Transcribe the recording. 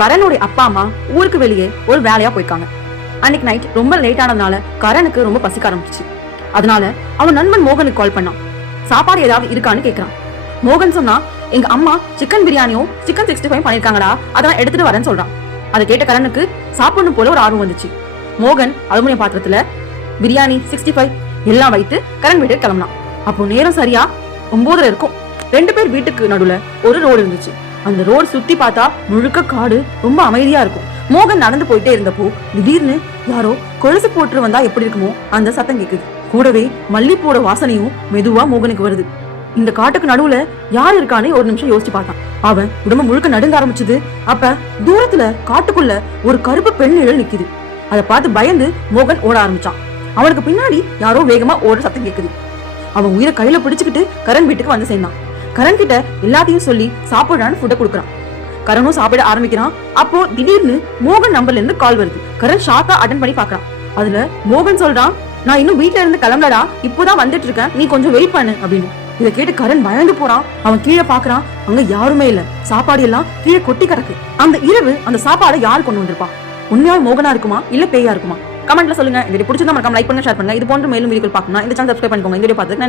கரனுடைய அப்பா அம்மா ஊருக்கு வெளியே ஒரு வேலையா போயிருக்காங்க. அன்னைக்கு நைட் ரொம்ப லேட் ஆனதுனால கரனுக்கு ரொம்ப பசிக்க ஆரம்பிச்சு. அதனால அவன் நண்பன் மோகனுக்கு கால் பண்ணான். சாப்பாடு ஏதாவது இருக்கான்னு கேட்கறான். மோகன் சொன்னா, எங்க அம்மா சிக்கன் பிரியாணியும் சிக்கன் 65 பண்ணிருக்காங்கடா, அதெல்லாம் எடுத்துட்டு வரேன்னு சொல்றான். அதை கேட்ட கரனுக்கு சாப்பிடணும் போல ஒரு ஆர்வம் வந்துச்சு. மோகன் அலுமினிய பாத்திரத்துல பிரியாணி 65 எல்லாம் வைத்து கரண் வீட்டுக்கு கிளம்பினான். அப்போ நேரம் சரியா 9:30 இருக்கும். 2 பேர் வீட்டுக்கு நடுவுல ஒரு ரோடு இருந்துச்சு. அந்த ரோடு சுத்தி பார்த்தா முழுக்க காடு, ரொம்ப அமைதியா இருக்கும். மோகன் நடந்து போயிட்டே இருந்தப்போ திடீர்னு யாரோ கொலுசு போட்டு வந்தா எப்படி இருக்குமோ அந்த சத்தம் கேக்குது. கூடவே மல்லிப்பூட வாசனையும் மெதுவா மோகனுக்கு வருது. இந்த காட்டுக்கு நடுவுல யார் இருக்கான்னு ஒரு நிமிஷம் யோசிச்சு பார்த்தான். அவன் உடம்பு முழுக்க நடுங்க ஆரம்பிச்சது. அப்ப தூரத்துல காட்டுக்குள்ள ஒரு கருப்பு பெண் நிழல் நிக்குது. அதை பார்த்து பயந்து மோகன் ஓட ஆரம்பிச்சான். அவனுக்கு பின்னாடி யாரோ வேகமா ஓட சத்தம் கேக்குது. அவன் உயிரை கையில பிடிச்சுக்கிட்டு கரண் வீட்டுக்கு வந்து சேர்ந்தான். கரண் கிட்ட எல்லாத்தையும் சொல்லி சாப்பிடான்னு ஃபுட்டை கொடுக்குறான். கரனும் சாப்பிட ஆரம்பிக்கிறான். அப்போ திடீர்னு மோகன் நம்பர்ல இருந்து கால் வருது. கரண் ஷாக்கா அட்டன் பண்ணி பாக்குறான். அதுல மோகன் சொல்றான், நான் இன்னும் வீட்டுல இருந்து கிளம்பலடா, இப்போதான் வந்துட்டு இருக்கேன், நீ கொஞ்சம் வெயிட் பண்ணு அப்படின்னு. இதை கேட்டு கரண் பயந்து போறான். அவன் கீழே பாக்குறான். அங்க யாருமே இல்ல. சாப்பாடு எல்லாம் கீழே கொட்டி கிடக்கு. அந்த இரவு அந்த சாப்பாடை யார் கொண்டு வந்திருப்பா? உண்மையா மோகனா இருக்குமா இல்ல பேயா இருக்குமா? கமெண்ட்ல சொல்லுங்க. இந்த வீடியோ பிடிச்சிருந்தா மறக்காம லைக் பண்ணுங்க, ஷேர் பண்ணுங்க. இது போன்ற மேலும் வீடியோக்கள் பார்க்கணும்னா இந்த சேனல் சப்ஸ்கிரைப் பண்ணிக்கோங்க. இந்த வீடியோ பார்த்து